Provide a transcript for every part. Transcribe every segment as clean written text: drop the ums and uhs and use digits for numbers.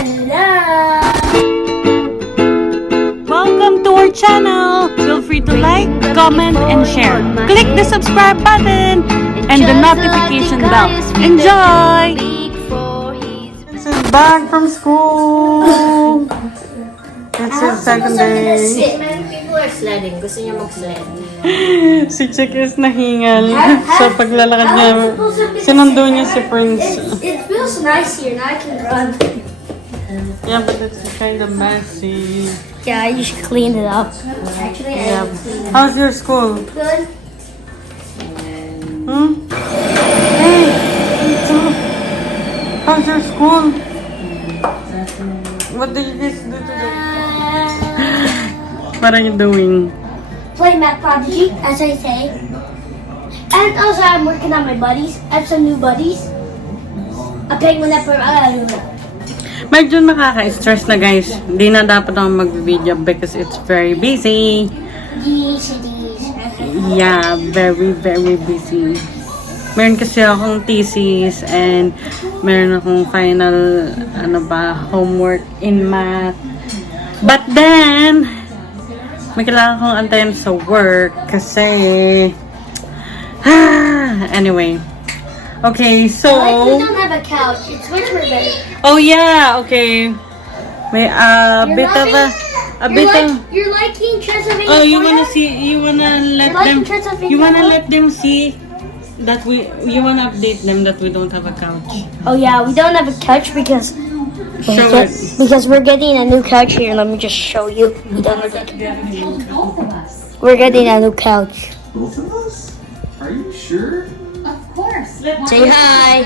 Hello! Welcome to our channel! Feel free to like, comment, and share. Click the subscribe button and the notification bell. Enjoy! This is back from school! It's his second day. People are sledding. Gusto niya mag-sled. Si Chick is nahingal. So paglalakad niya, sinundo niya si Prince. It feels nice here. Now I can run. Yeah, but it's kind of messy. Yeah, you should clean it up. Actually, Yeah. How's your school? Good. Hmm? Hey! How's your school? What do you guys do today? What are you doing? Play Math Prodigy, as I say. And also, I'm working on my buddies. I have some new buddies. A penguin that Medyo nakaka-stress na guys. Di na dapat ako mag-video because it's very busy. Yeah, very busy. Meron kasi akong thesis and meron akong final homework in math. But then, may kailangan kong antayin sa work kasi anyway. Okay, so we don't have a couch. It's much more better. oh yeah, okay. May bit of a bit of You're liking Transylvania. oh, you wanna let them see that you wanna update them that we don't have a couch. Oh yeah, we don't have a couch because we're getting a new couch here. Let me just show you. We don't have a couch. We're getting a new couch. Both of us? Are you sure? Of course. Say hi.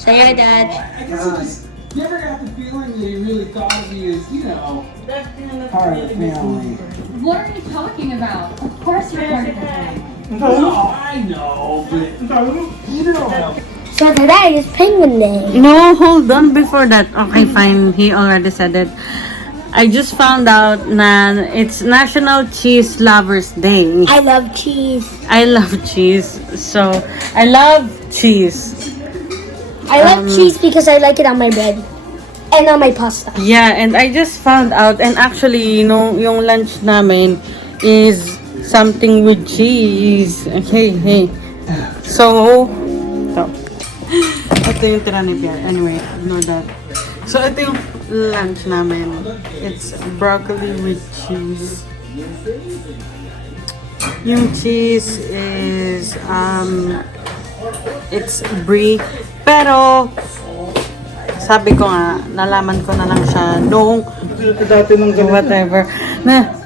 Say hi, Dad. I guess never got the feeling that he really thought of me as, part of the family. What are you talking about? Of course you're part of the family. No, I know, but you know. So today is Penguin Day. No, hold on before that. Okay, fine. He already said it. I just found out na it's National Cheese Lovers Day. I love cheese. I love cheese. So, I love cheese. I love cheese because I like it on my bread and on my pasta. Yeah, and I just found out, and actually, yung lunch namin is something with cheese. Hey. So, ito yung tira ni Pierre. Anyway, ignore that. So, ito yung lunch namin. It's broccoli with cheese. Yung cheese is, it's brie. Pero, sabi ko nga, nalaman ko na lang siya nung whatever.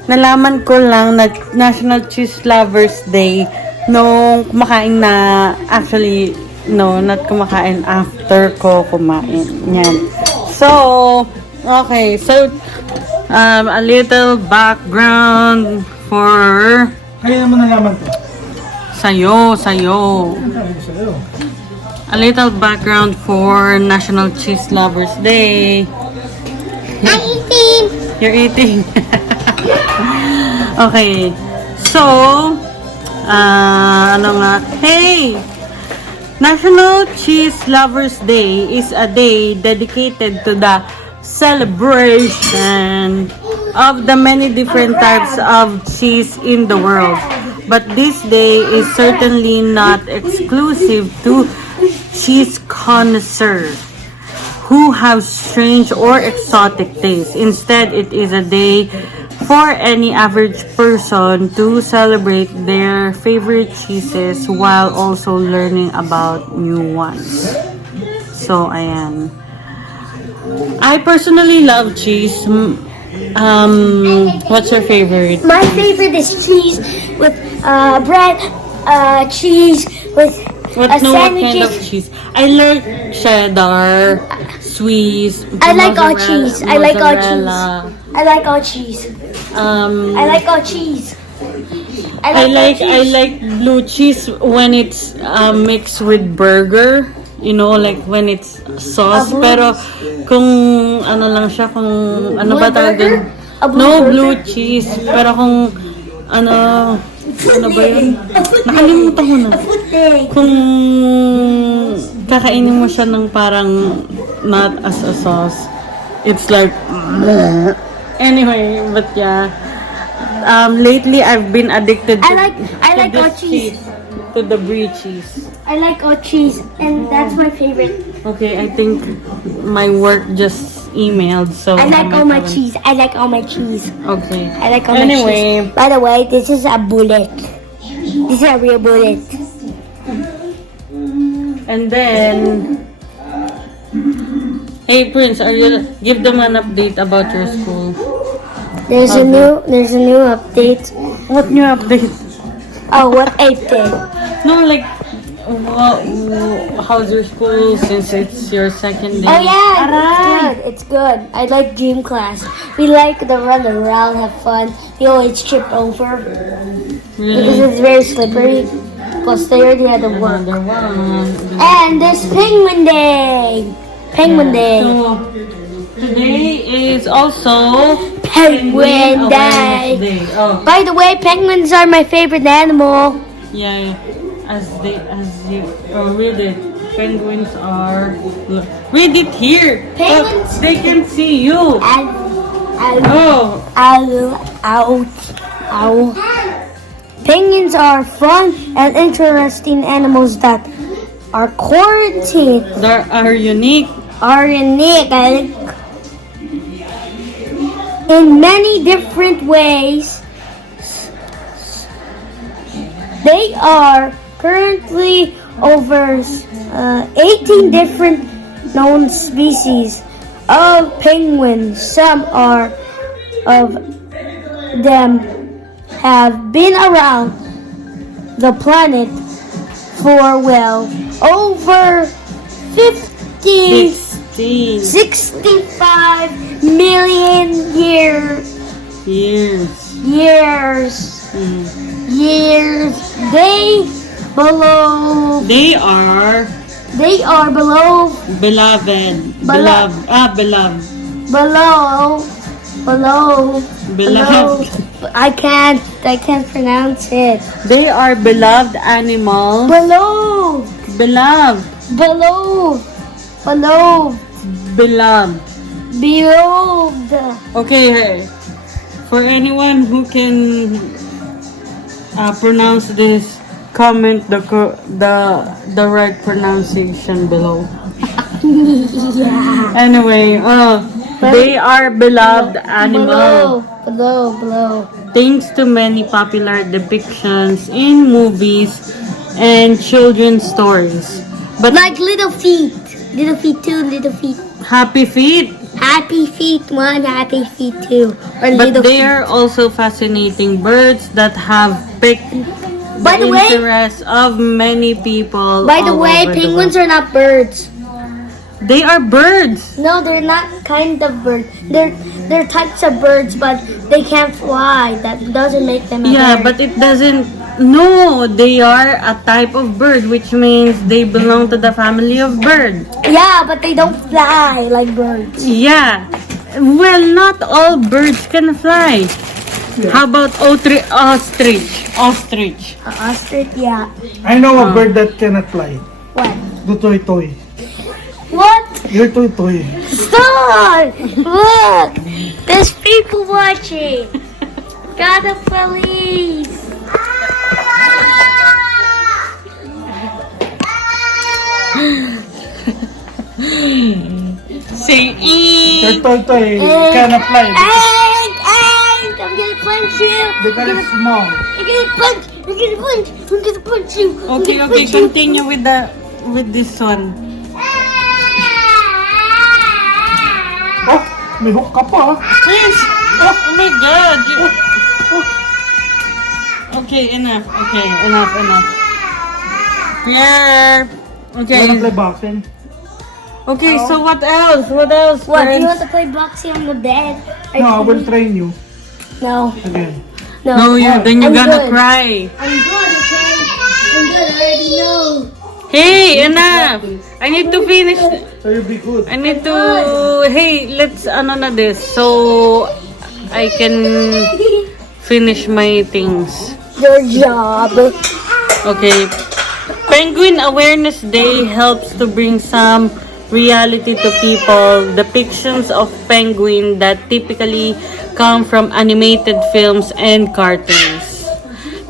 Nalaman ko lang na National Cheese Lovers Day nung kumakain na, actually, no, not kumakain, after ko kumain. Yan. So, okay. So, a little background for... Kaya naman nalaman to. Sa'yo. Sa'yo. A little background for National Cheese Lovers Day. I'm eating. You're eating. Okay. So, hey! National Cheese Lovers Day is a day dedicated to the celebration of the many different types of cheese in the world. But this day is certainly not exclusive to cheese connoisseurs who have strange or exotic tastes. Instead, it is a day for any average person to celebrate their favorite cheeses while also learning about new ones. So, ayan. I personally love cheese. What's your favorite? My favorite is cheese with bread, cheese with What kind of cheese? I like cheddar, Swiss, I like all cheese. I like all cheese. mozzarella. I like all cheese. I like all cheese. I like blue cheese when it's mixed with burger. You know, like when it's sauce. Pero kung ano lang siya, kung ano ba tawag din? No, blue cheese. Pero kung ano ba yun? Nakalimutan ko na. Kung kakainin mo siya ng parang not as a sauce. it's like anyway, but yeah. Lately I've been addicted to, I like this all cheese. to the brie cheese. I like all cheese, and that's my favorite. Okay, I think my work just emailed, so I like all my haven't- cheese. I like all my cheese. Okay. I like all my Anyway, cheese. By the way, this is a bullet. This is a real bullet. and then hey Prince, give them an update about your school. There's a new update. What new update? Oh, what update? No, like how's your school since it's your second day? Oh yeah, it's good. I like gym class. We like to run around, have fun. We always trip over because Really? it's very slippery. Plus, they already had to work. Another one. And this Penguin Day. Penguin Day. So today is also Penguin Awareness Day. Oh, By the way, penguins are my favorite animal. yeah. As you read it, penguins are. Look, read it here. Penguins- They can see you. Oh, Ow. Penguins are fun and interesting animals that are quarantined. they are unique. Are unique in many different ways. They are currently over 18 different known species of penguins. Some of them have been around the planet for well over 16 65 million years. They are below beloved. I can't pronounce it. They are beloved animals. Beloved. Okay, for anyone who can pronounce this, comment the right pronunciation below. Yeah. Anyway, they are beloved animals. Below. Thanks to many popular depictions in movies and children's stories. But Like little feet 2, little feet. happy feet. Happy feet 1, happy feet 2. Or But little they feet. are also fascinating birds that have picked By the way- interest of many people. By the all way, over the penguins world. are not birds. They are birds. No, they're not kind of bird. They're types of birds, but they can't fly. That doesn't make them a Yeah, bird. but it doesn't. No, they are a type of bird, which means they belong to the family of bird. Yeah, but they don't fly like birds. Yeah. Well, not all birds can fly. How about ostrich? Ostrich. Ostrich, yeah. I know a bird that cannot fly. What? The toy. What? Your toy. Stop! Look! There's people watching. Got the police. Say Your eek. toy cannot fly Egg! I'm gonna punch you. because it's small. I'm gonna punch you. I'm Okay, gonna okay. punch you. Continue with this one. Oh, may hook ka pa. Please. Oh my God. Okay, enough. Okay, enough. Pierre. Okay. Wanna play boxing? Okay, so what else? What else? What? Do you friends? want to play boxing on the bed? No, I will train you No. again. No, then you're I'm gonna good. cry. I'm good, okay? I'm good. I already know. Hey, enough. I need to finish. So you'll be good. I need to. Hey, let's na this so I can finish my things. Your job. Okay. Penguin Awareness Day helps to bring some reality to people, depictions of penguin that typically come from animated films and cartoons.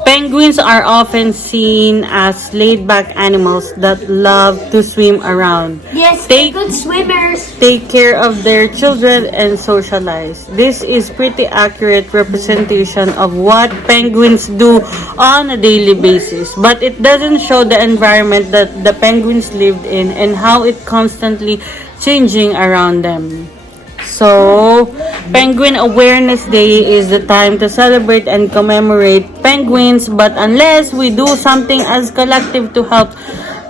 Penguins are often seen as laid-back animals that love to swim around. Yes, they're good swimmers. Take care of their children and socialize. This is pretty accurate representation of what penguins do on a daily basis, but it doesn't show the environment that the penguins lived in and how it constantly changing around them. So, Penguin Awareness Day is the time to celebrate and commemorate penguins, but unless we do something as collective to help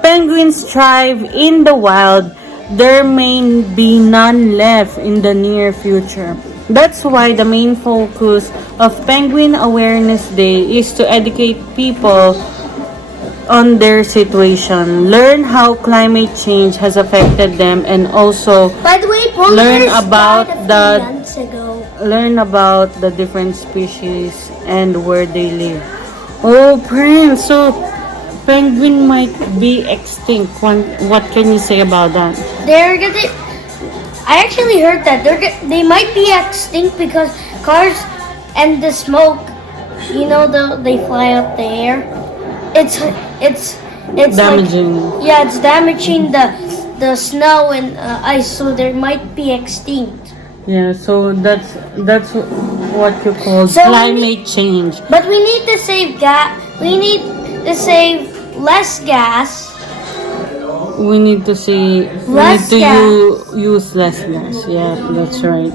penguins thrive in the wild, there may be none left in the near future. That's why the main focus of Penguin Awareness Day is to educate people on their situation, learn how climate change has affected them, and also By the way, learn polar about died a few months ago. learn about the different species and where they live. Oh, Prince, so penguin might be extinct. What can you say about that? They're gonna. I actually heard that they might be extinct because cars and the smoke. You know, they fly up the air. It's Damaging. Like, yeah, it's damaging the snow and ice, so they might be extinct. Yeah, so that's what you call So climate change. But we need to save gas. We need to save less gas. We need to see. Less we need to gas. use less gas. Yeah, that's right.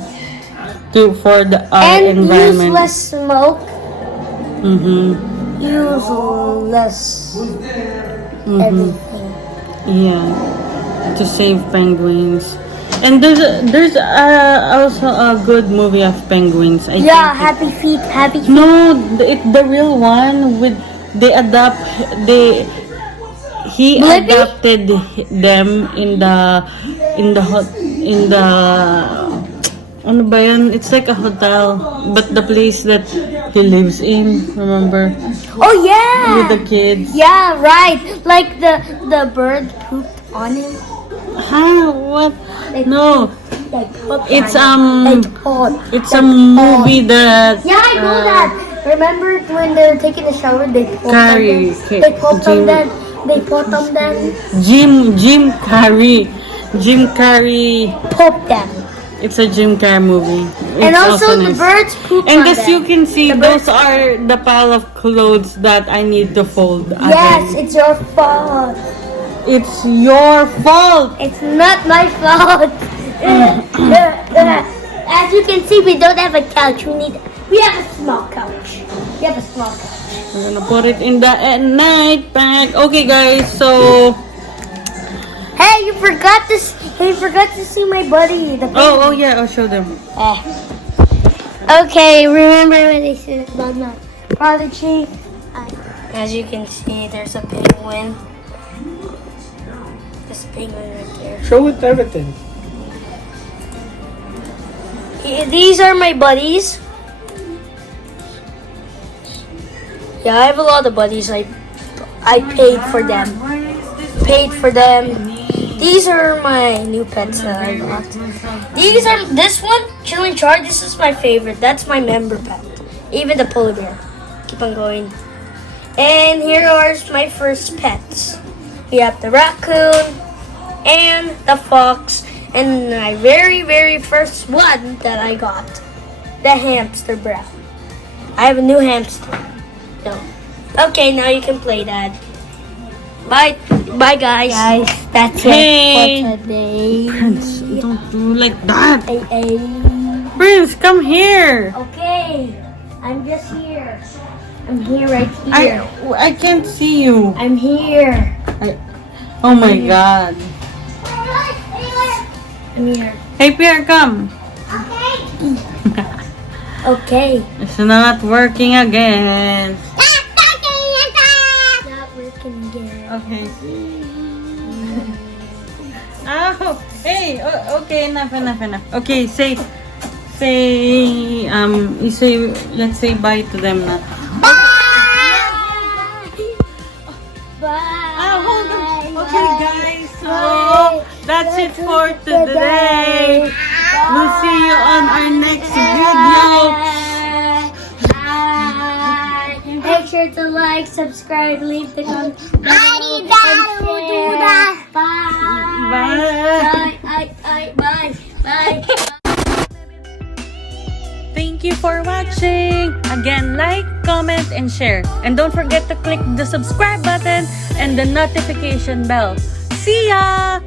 For the And environment. use less smoke. Mm-hmm. Use less everything. Yeah, to save penguins. And there's also a good movie of penguins. I Yeah, think happy feet, happy feet. no, the real one with he Blippi? adopted them in the ano ba yan? It's like a hotel, but the place that he lives in, remember? Oh yeah. With the kids. Yeah, right. Like the bird pooped on him. Huh? What? No. They pooped It's on him. They told. It's a movie that Yeah, I know that. Remember when they're taking a shower, they pooped on Carrie, them. They pooped on Jim- them. They pooped on them. Jim Carrey. Pooped them. It's a Jim Carrey movie. It's And also the nice. birds poop And on as them. you can see, The those birds- are the pile of clothes that I need to fold Yes, again. it's your fault. It's your fault. It's not my fault. As you can see, we don't have a couch. We have a small couch. We have a small couch. We're gonna put it in the night bag. Okay, guys. So, Hey, you forgot to see my buddy. The oh yeah, I'll show them. Okay, remember when they said about my prodigy? As you can see, there's a penguin. There's a penguin right there. Show it everything. These are my buddies. Yeah, I have a lot of buddies. I paid for them. These are my new pets that I got. This one, Chilling Char, this is my favorite. That's my member pet. Even the polar bear. Keep on going. And here are my first pets. We have the raccoon and the fox. And my very, very first one that I got. The hamster brown. I have a new hamster. No. Okay, now you can play that. Bye. Bye, guys. Guys, that's Hey. it for today. Prince, don't do like that. Hey. Prince, come here. Okay, I'm just here. I'm here right here. I can't see you. I'm here. Oh my God. I'm here. Hey, Pierre, come. Okay. It's not working again. Not working again. Okay. Oh, hey. Okay, enough. Okay, you say, let's say bye to them now. Bye. Hold on. Okay, guys. So, Bye. That's it for today. We'll see you on our next video. Bye. Make sure to like, subscribe, leave the comment. Bye. Bye. Bye. Bye. Bye. Thank you for watching. Again, like, comment, and share. And don't forget to click the subscribe button and the notification bell. See ya!